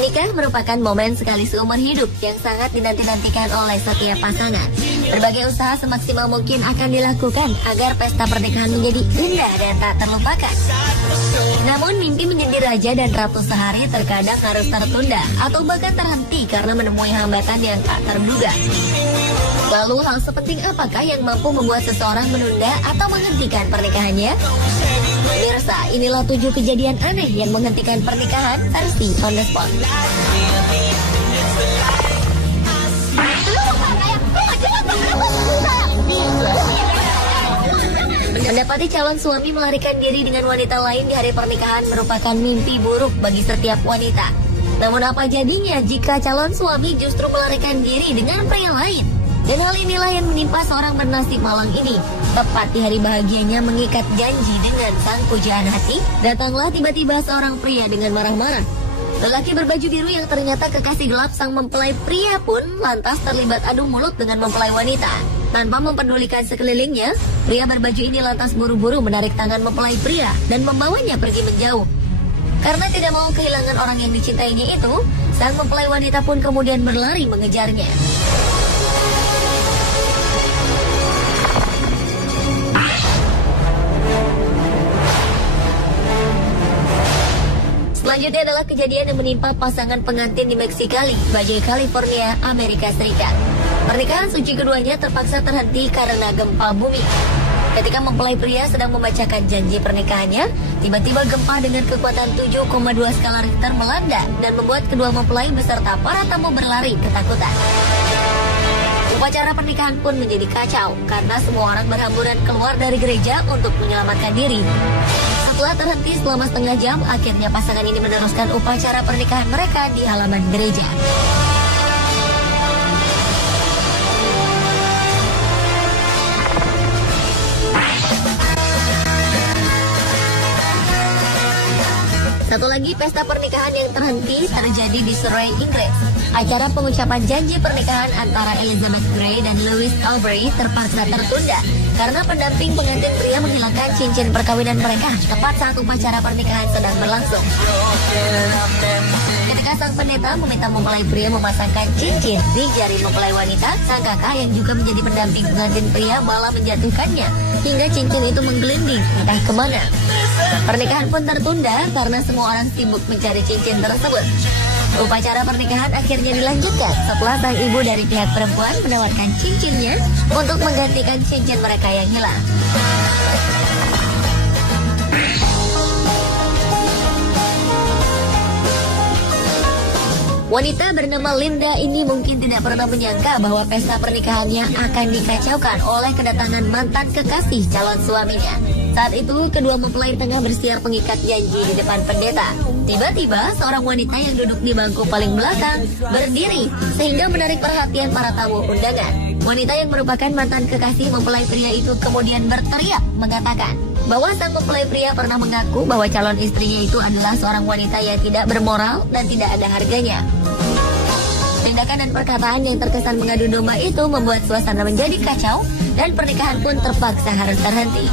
Menikah merupakan momen sekali seumur hidup yang sangat dinanti-nantikan oleh setiap pasangan. Berbagai usaha semaksimal mungkin akan dilakukan agar pesta pernikahan menjadi indah dan tak terlupakan. Namun mimpi menjadi raja dan ratu sehari terkadang harus tertunda atau bahkan terhenti karena menemui hambatan yang tak terduga. Lalu hal sepenting apakah yang mampu membuat seseorang menunda atau menghentikan pernikahannya? Mirsa, inilah 7 kejadian aneh yang menghentikan pernikahan versi on the spot. Mendapati calon suami melarikan diri dengan wanita lain di hari pernikahan merupakan mimpi buruk bagi setiap wanita. Namun apa jadinya jika calon suami justru melarikan diri dengan pria lain? Dan hal inilah yang menimpa seorang bernasib malang ini. Tepat di hari bahagianya mengikat janji dengan sang pujaan hati, datanglah tiba-tiba seorang pria dengan marah-marah. Lelaki berbaju biru yang ternyata kekasih gelap sang mempelai pria pun lantas terlibat adu mulut dengan mempelai wanita. Tanpa mempedulikan sekelilingnya, pria berbaju ini lantas buru-buru menarik tangan mempelai pria dan membawanya pergi menjauh. Karena tidak mau kehilangan orang yang dicintainya itu, sang mempelai wanita pun kemudian berlari mengejarnya. Selanjutnya adalah kejadian yang menimpa pasangan pengantin di Mexicali, Baja California, Amerika Serikat. Pernikahan suci keduanya terpaksa terhenti karena gempa bumi. Ketika mempelai pria sedang membacakan janji pernikahannya, tiba-tiba gempa dengan kekuatan 7,2 skala Richter melanda dan membuat kedua mempelai beserta para tamu berlari ketakutan. Upacara pernikahan pun menjadi kacau karena semua orang berhamburan keluar dari gereja untuk menyelamatkan diri. Setelah terhenti selama setengah jam, akhirnya pasangan ini meneruskan upacara pernikahan mereka di halaman gereja. Satu lagi pesta pernikahan yang terhenti terjadi di Surrey, Inggris. Acara pengucapan janji pernikahan antara Elizabeth Gray dan Louis Aubrey terpaksa tertunda karena pendamping pengantin pria menghilangkan cincin perkawinan mereka tepat saat upacara pernikahan sedang berlangsung. Ketika sang pendeta meminta mempelai pria memasangkan cincin di jari mempelai wanita, sang kakak yang juga menjadi pendamping pengantin pria malah menjatuhkannya hingga cincin itu menggelinding entah kemana. Pernikahan pun tertunda karena semua orang sibuk mencari cincin tersebut. Upacara pernikahan akhirnya dilanjutkan setelah sang ibu dari pihak perempuan menawarkan cincinnya untuk menggantikan cincin mereka yang hilang. Wanita bernama Linda ini mungkin tidak pernah menyangka bahwa pesta pernikahannya akan dikacaukan oleh kedatangan mantan kekasih calon suaminya. Saat itu, kedua mempelai tengah bersiar pengikat janji di depan pendeta. Tiba-tiba, seorang wanita yang duduk di bangku paling belakang berdiri sehingga menarik perhatian para tamu undangan. Wanita yang merupakan mantan kekasih mempelai pria itu kemudian berteriak mengatakan bahwa sang mempelai pria pernah mengaku bahwa calon istrinya itu adalah seorang wanita yang tidak bermoral dan tidak ada harganya. Tindakan dan perkataan yang terkesan mengadu domba itu membuat suasana menjadi kacau dan pernikahan pun terpaksa harus terhenti.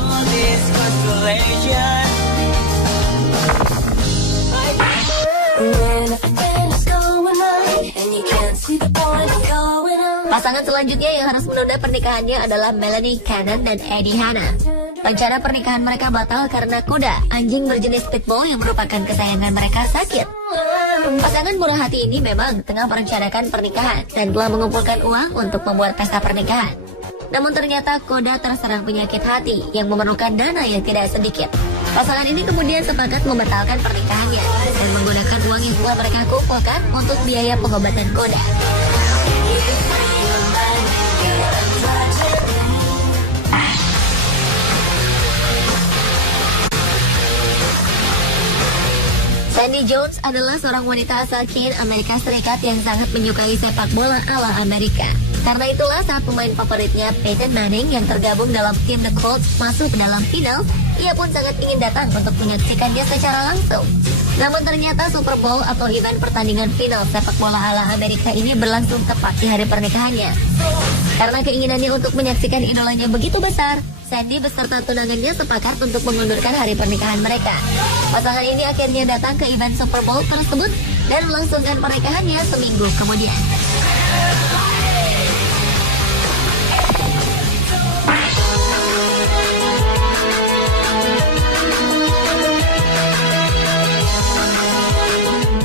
Pasangan selanjutnya yang harus menunda pernikahannya adalah Melanie Cannon dan Eddie Hanna. Rencana pernikahan mereka batal karena kuda, anjing berjenis pitbull yang merupakan kesayangan mereka, sakit. Pasangan murah hati ini memang tengah merencanakan pernikahan dan telah mengumpulkan uang untuk membuat pesta pernikahan. Namun ternyata Koda terserang penyakit hati yang memerlukan dana yang tidak sedikit. Pasangan ini kemudian sepakat membatalkan pernikahannya dan menggunakan uang yang telah mereka kumpulkan untuk biaya pengobatan Koda. Sandy Jones adalah seorang wanita asal Keene, Amerika Serikat yang sangat menyukai sepak bola ala Amerika. Karena itulah saat pemain favoritnya Peyton Manning yang tergabung dalam tim The Colts masuk ke dalam final, ia pun sangat ingin datang untuk menyaksikannya secara langsung. Namun ternyata Super Bowl atau event pertandingan final sepak bola ala Amerika ini berlangsung tepat di hari pernikahannya. Karena keinginannya untuk menyaksikan idolanya begitu besar, Sandy beserta tunangannya sepakat untuk mengundurkan hari pernikahan mereka. Pasangan ini akhirnya datang ke event Super Bowl tersebut dan melangsungkan pernikahannya seminggu kemudian.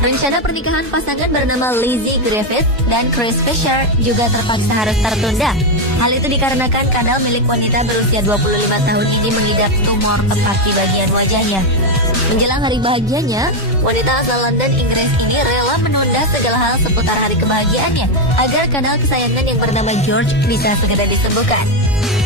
Rencana pernikahan pasangan bernama Lizzie Griffith dan Chris Fisher juga terpaksa harus tertunda. Hal itu dikarenakan kadal milik wanita berusia 25 tahun ini mengidap tumor tepat di bagian wajahnya. Menjelang hari bahagianya, wanita asal London, Inggris ini rela menunda segala hal seputar hari kebahagiaannya agar kadal kesayangan yang bernama George bisa segera disembuhkan.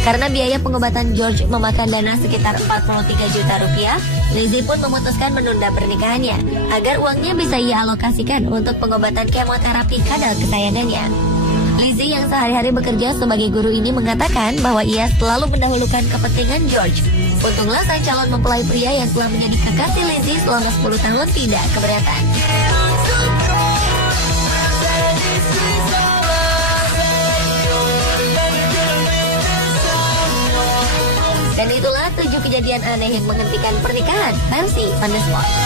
Karena biaya pengobatan George memakan dana sekitar 43 juta rupiah, Lizzie pun memutuskan menunda pernikahannya agar uangnya bisa ia alokasikan untuk pengobatan kemoterapi kadal kesayangannya. Lizzie yang sehari-hari bekerja sebagai guru ini mengatakan bahwa ia selalu mendahulukan kepentingan George. Untunglah sang calon mempelai pria yang telah menjadi kekasih Lizzie selama 10 tahun tidak keberatan. Dan itulah 7 kejadian aneh yang menghentikan pernikahan versi On The Spot.